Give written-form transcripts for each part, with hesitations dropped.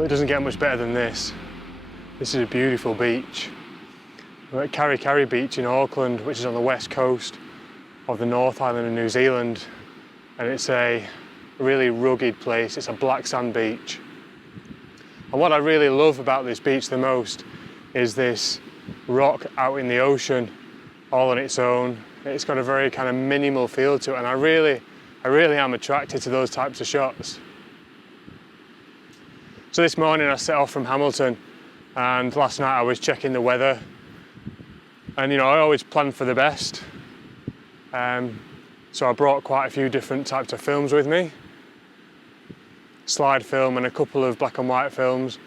But it doesn't get much better than this. This is a beautiful beach. We're at CaryCary Beach in Auckland, which is on the west coast of the North Island of New Zealand. And it's a really rugged place. It's a black sand beach. And what I really love about this beach the most is this rock out in the ocean, all on its own. It's got a very kind of minimal feel to it, and I really am attracted to those types of shots. So this morning I set off from Hamilton, and last night I was checking the weather, and I always plan for the best. So I brought quite a few different types of films with me. Slide film and a couple of black and white films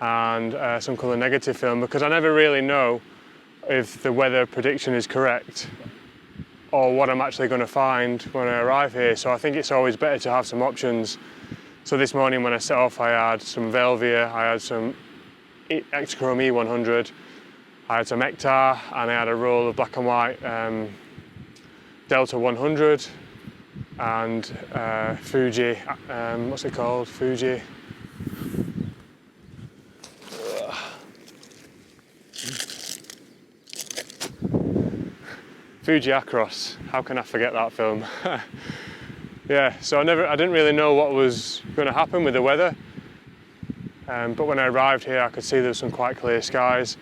and some colour negative film, because I never really know if the weather prediction is correct or what I'm actually going to find when I arrive here. So I think it's always better to have some options. So this morning when I set off, I had some Velvia, I had some Ektachrome E100, I had some Ektar, and I had a roll of black and white Delta 100 and Fuji, what's it called? Fuji Acros. How can I forget that film? Yeah, so I didn't really know what was going to happen with the weather, but when I arrived here I could see there was some quite clear skies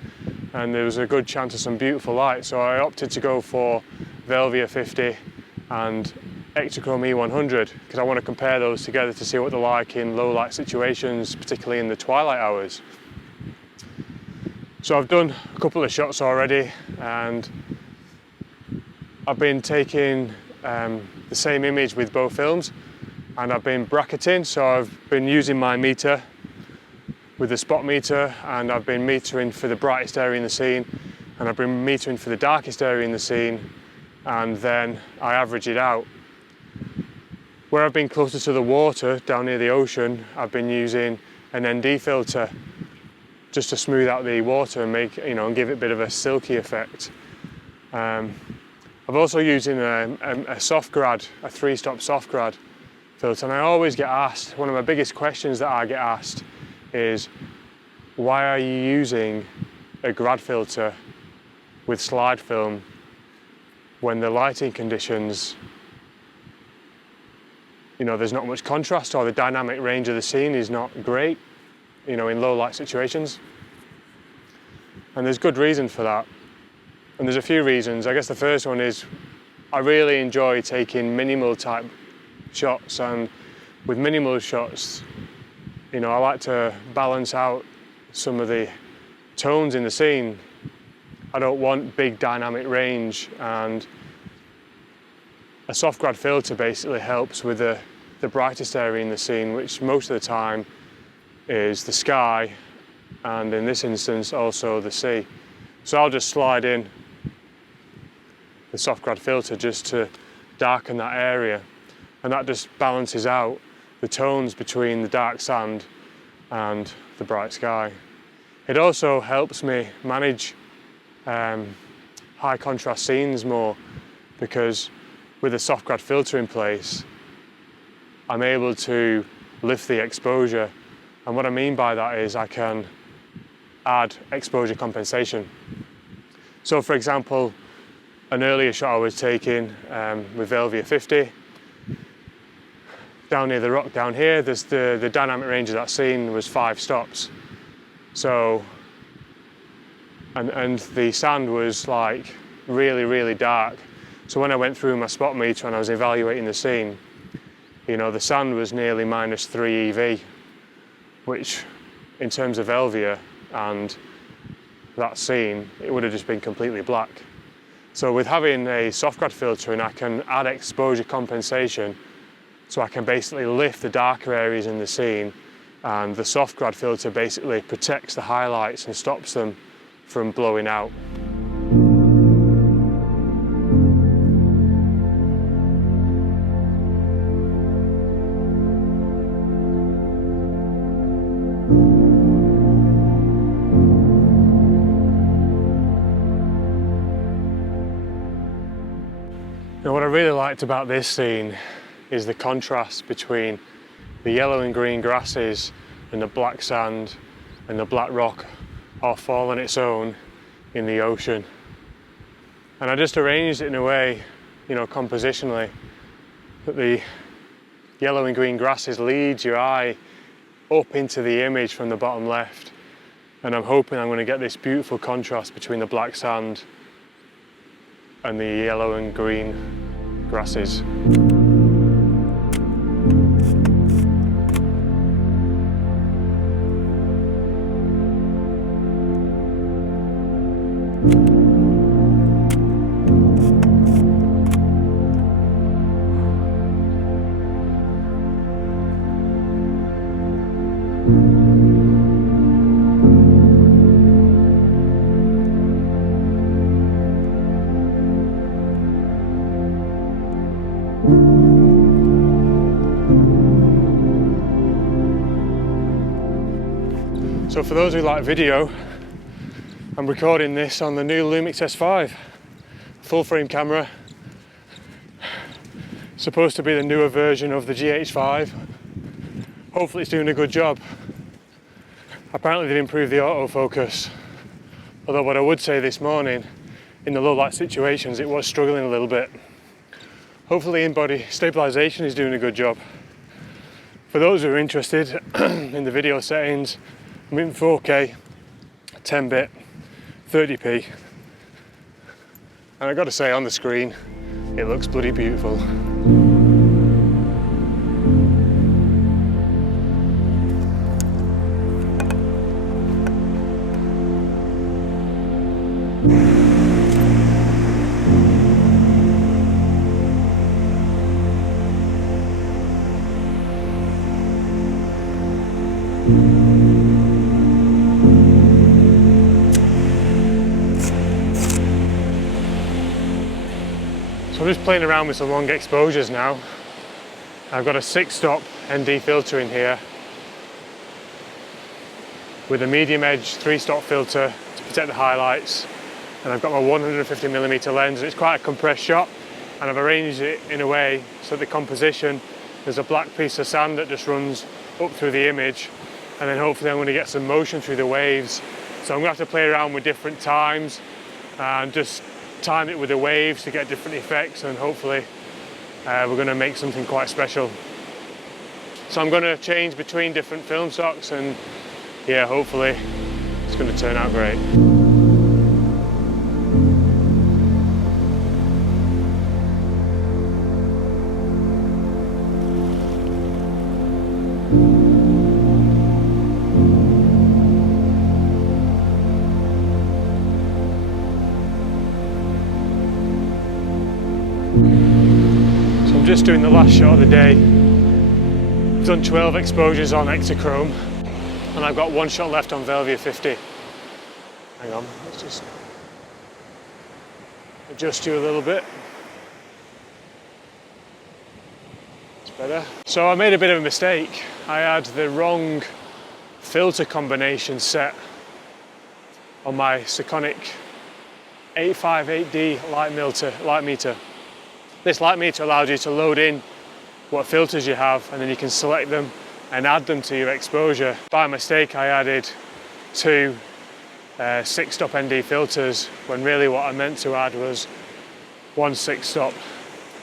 and there was a good chance of some beautiful light, so I opted to go for Velvia 50 and Ektachrome E100 because I want to compare those together to see what they're like in low light situations, particularly in the twilight hours. So I've done a couple of shots already, and I've been taking the same image with both films, and I've been bracketing, so I've been using my meter with the spot meter, and I've been metering for the brightest area in the scene, and I've been metering for the darkest area in the scene, and then I average it out. Where I've been closer to the water, down near the ocean, I've been using an ND filter just to smooth out the water and make, and give it a bit of a silky effect. I've also using a soft grad, a 3-stop soft grad filter, and I always get asked, one of my biggest questions that I get asked is, why are you using a grad filter with slide film when the lighting conditions, there's not much contrast, or the dynamic range of the scene is not great, in low light situations? And there's good reason for that. And there's a few reasons. I guess the first one is I really enjoy taking minimal type shots, and with minimal shots, I like to balance out some of the tones in the scene. I don't want big dynamic range, and a soft grad filter basically helps with the brightest area in the scene, which most of the time is the sky, and in this instance also the sea. So I'll just slide in the soft grad filter just to darken that area, and that just balances out the tones between the dark sand and the bright sky. It also helps me manage high contrast scenes more, because with a soft grad filter in place, I'm able to lift the exposure. And what I mean by that is I can add exposure compensation. So for example, an earlier shot I was taking with Velvia 50, down near the rock down here, there's the dynamic range of that scene was 5 stops. So, and the sand was like really, really dark. So when I went through my spot meter and I was evaluating the scene, you know, the sand was nearly -3 EV, which in terms of Velvia and that scene, it would have just been completely black. So with having a soft grad filter, and I can add exposure compensation, so I can basically lift the darker areas in the scene, and the soft grad filter basically protects the highlights and stops them from blowing out. Now what I really liked about this scene is the contrast between the yellow and green grasses and the black sand and the black rock all fall on its own in the ocean. And I just arranged it in a way, you know, compositionally, that the yellow and green grasses lead your eye up into the image from the bottom left. And I'm hoping I'm going to get this beautiful contrast between the black sand and the yellow and green grasses. So for those who like video, I'm recording this on the new Lumix S5, full frame camera. Supposed to be the newer version of the GH5. Hopefully it's doing a good job. Apparently they've improved the autofocus. Although what I would say this morning, in the low light situations, it was struggling a little bit. Hopefully in-body stabilization is doing a good job. For those who are interested in the video settings, I'm in 4K, 10-bit, 30p, and I've got to say, on the screen, it looks bloody beautiful. So I'm just playing around with some long exposures now. I've got a 6-stop ND filter in here with a medium edge 3-stop filter to protect the highlights, and I've got my 150mm lens. It's quite a compressed shot, and I've arranged it in a way so the composition, there's a black piece of sand that just runs up through the image, and then hopefully I'm going to get some motion through the waves. So I'm going to have to play around with different times and just time it with the waves to get different effects, and hopefully we're going to make something quite special. So I'm going to change between different film stocks, and yeah, hopefully it's going to turn out great. So I'm just doing the last shot of the day. I've done 12 exposures on Ektachrome and I've got one shot left on Velvia 50. Hang on, let's just adjust you a little bit. It's better. So I made a bit of a mistake. I had the wrong filter combination set on my Sekonic 858D lightmeter. This lightmeter allows you to load in what filters you have and then you can select them and add them to your exposure. By mistake I added two 6-stop ND filters when really what I meant to add was one 6-stop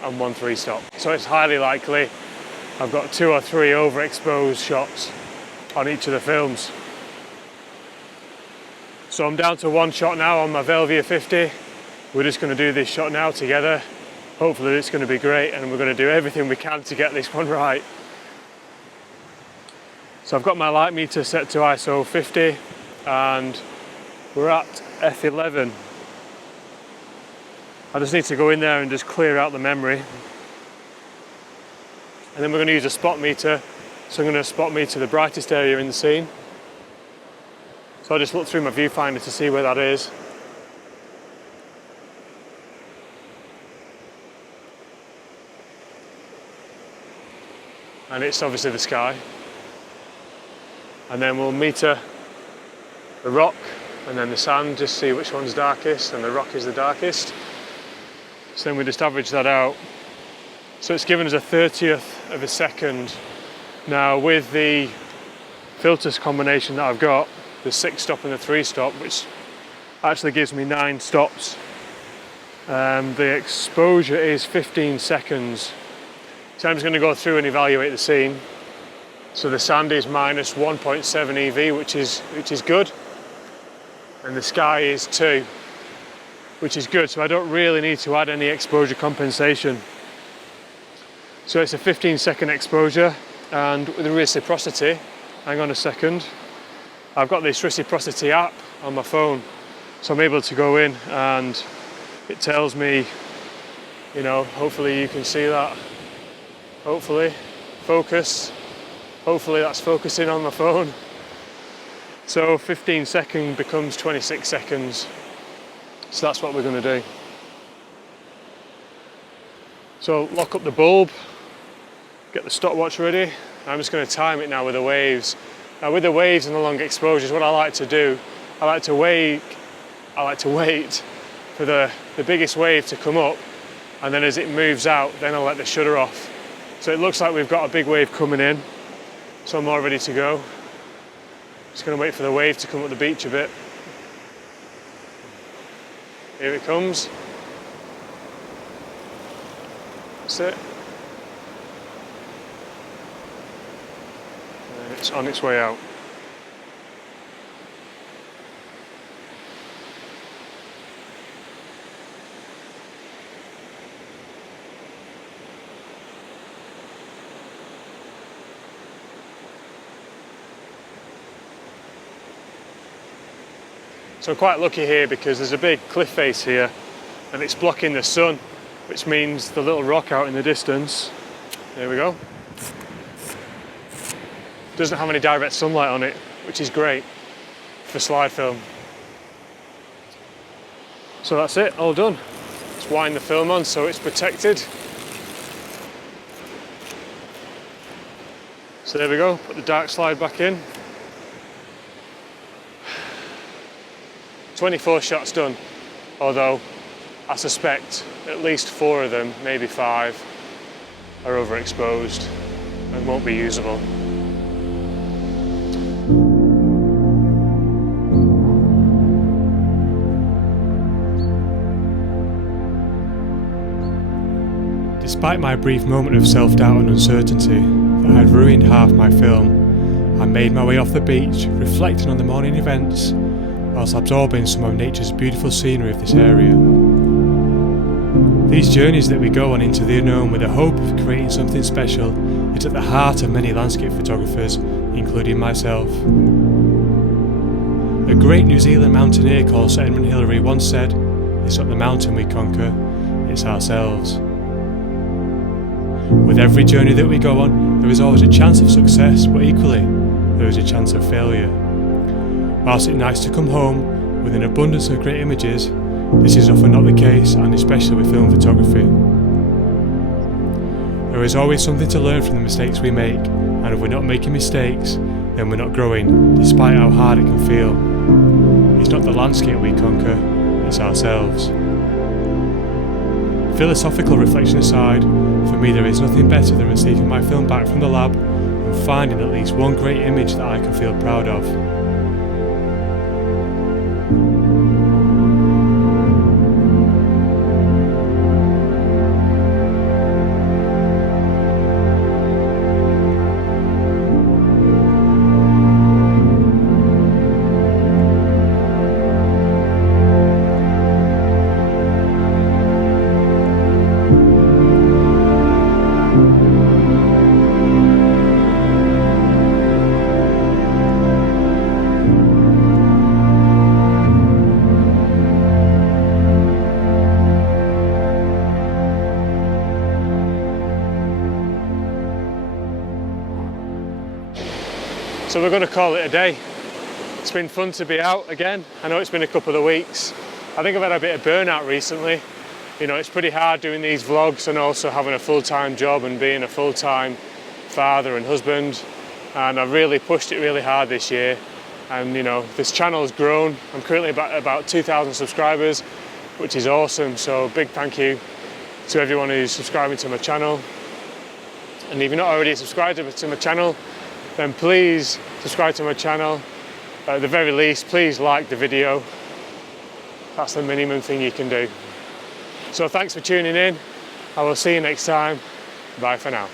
and one 3-stop. So it's highly likely I've got 2 or 3 overexposed shots on each of the films. So I'm down to one shot now on my Velvia 50. We're just going to do this shot now together. Hopefully it's going to be great and we're going to do everything we can to get this one right. So I've got my light meter set to ISO 50 and we're at F11. I just need to go in there and just clear out the memory. And then we're going to use a spot meter. So I'm going to spot meter the brightest area in the scene. So I just look through my viewfinder to see where that is. And it's obviously the sky. And then we'll meter the rock and then the sand, just see which one's darkest, and the rock is the darkest. So then we just average that out. So it's given us a 30th of a second. Now with the filters combination that I've got, the 6-stop and the 3-stop, which actually gives me 9 stops. The exposure is 15 seconds. So I'm just going to go through and evaluate the scene. So the sand is minus 1.7 EV, which is good. And the sky is 2, which is good. So I don't really need to add any exposure compensation. So it's a 15-second exposure, and with the reciprocity, hang on a second, I've got this reciprocity app on my phone, so I'm able to go in and it tells me, you know, hopefully you can see that, hopefully, focus, hopefully that's focusing on my phone. So 15 seconds becomes 26 seconds, so that's what we're going to do. So lock up the bulb, get the stopwatch ready. I'm just going to time it now with the waves. Now with the waves and the long exposures, what I like to do, I like to wait for the biggest wave to come up, and then as it moves out, then I'll let the shutter off. So it looks like we've got a big wave coming in, so I'm all ready to go. Just going to wait for the wave to come up the beach a bit. Here it comes. That's it. And it's on its way out. So I'm quite lucky here because there's a big cliff face here and it's blocking the sun, which means the little rock out in the distance, there we go, doesn't have any direct sunlight on it, which is great for slide film. So that's it, all done. Let's wind the film on so it's protected. So there we go, put the dark slide back in. 24 shots done, although I suspect at least 4 of them, maybe 5, are overexposed and won't be usable. Despite my brief moment of self-doubt and uncertainty that had ruined half my film, I made my way off the beach, reflecting on the morning events, whilst absorbing some of nature's beautiful scenery of this area. These journeys that we go on into the unknown with the hope of creating something special is at the heart of many landscape photographers, including myself. A great New Zealand mountaineer called Sir Edmund Hillary once said, "It's not the mountain we conquer, it's ourselves." With every journey that we go on, there is always a chance of success, but equally, there is a chance of failure. Whilst it's nice to come home with an abundance of great images, this is often not the case, and especially with film photography. There is always something to learn from the mistakes we make, and if we're not making mistakes, then we're not growing, despite how hard it can feel. It's not the landscape we conquer, it's ourselves. Philosophical reflection aside, for me there is nothing better than receiving my film back from the lab and finding at least one great image that I can feel proud of. So we're going to call it a day. It's been fun to be out again. I know it's been a couple of weeks. I think I've had a bit of burnout recently. You know, it's pretty hard doing these vlogs and also having a full-time job and being a full-time father and husband. And I've really pushed it really hard this year. And you know, this channel has grown. I'm currently about 2,000 subscribers, which is awesome. So big thank you to everyone who's subscribing to my channel. And if you're not already subscribed to my channel, then please subscribe to my channel. At the very least, please like the video. That's the minimum thing you can do. So thanks for tuning in. I will see you next time. Bye for now.